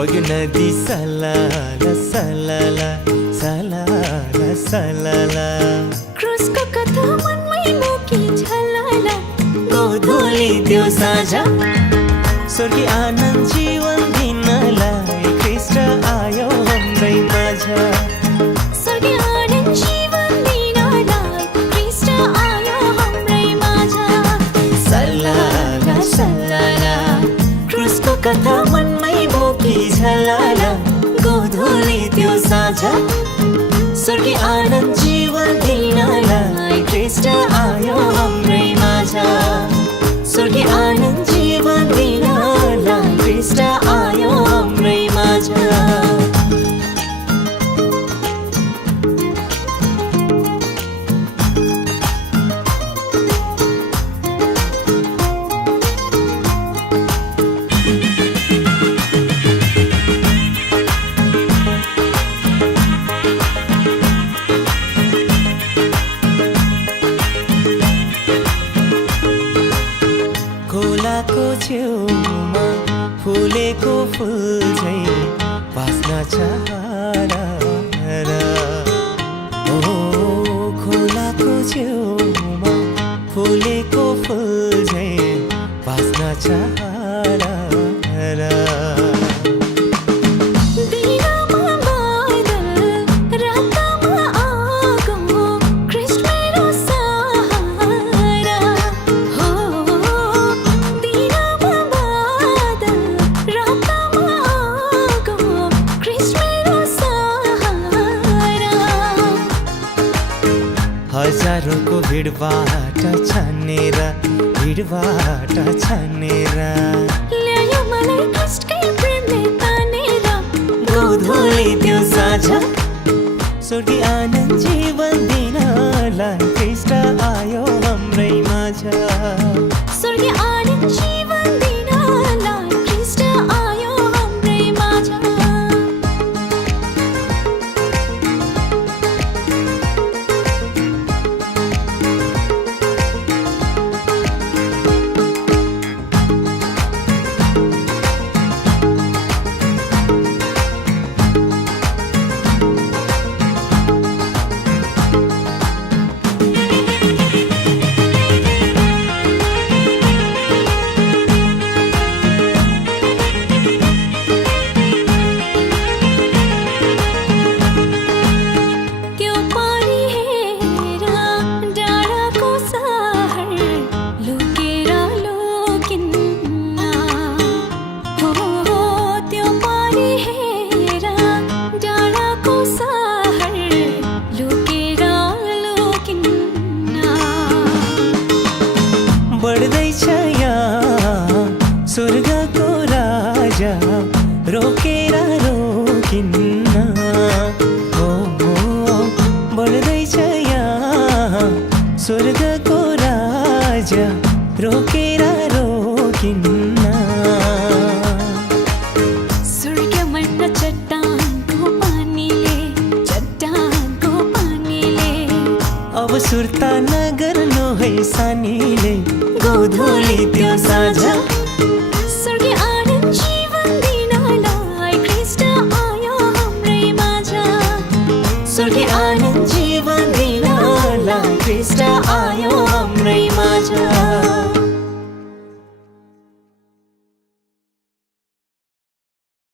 बग्यो नदी सलाला सलाला सलाला सलाला। क्रुसको कथा मनमै बोकी झलाला गोधूली त्यो साँझ स्वर्गीय आनन्द जीवन दिनलाई ख्रीष्ट आयो हाम्रै माझ। स्वर्गीय आनन्द जीवन दिनलाई ख्रीष्ट आयो हाम्रै माझ। सलाला सलाला क्रुसको कथा मनमै बोकी झलाला गोधूली त्यो साँझ स्वर्गीय आनन्द जीवन दिनलाई ख्रीष्ट आयो हाम्रै माझ। स्वर्गीय आनन्द जीवन दिनलाई ख्रीष्ट आयो हाम्रै माझ। खोलाको छेउमा फुलेको फुल झैँ बाँच्न चाहरा। ओ खोलाको छेउमा फुलेको फुल झैँ बाँच्न चाहरा। दिनमा बादल रातमा आगो ख्रीष्ट मेरो सहारा हो। दिनमा बादल रातमा आगो ख्रीष्ट मेरो सहारा। हजारौँको भिडबाट छानेर ल्यायो मलाई ख्रीष्टकै प्रेमले तानेर गोधूली त्यो साँझ स्वर्गीय आनन्द जीवन दिनलाई ख्रीष्ट आयो हाम्रै माझ। स्वर्गीय आनन्द जीवन दिनलाई ख्रीष्ट आयो हाम्रै माझ। त्यो पारी हेर डाँडाको सहर लुकेर लुकिन्न हो। त्यो पारी हेर डाँडाको सहर लुकेर लुकिन्न। बढ्दैछ यहाँ स्वर्गको राजा रोकेर रोकिन्न। हो बढ्दैछ यहाँ स्वर्गको राजा रोकेर रोकिन्न। स्वर्गमा चट्टानको पानीले अब सुर्ता नगर्नु है सानीले गोधूली त्यो साँझ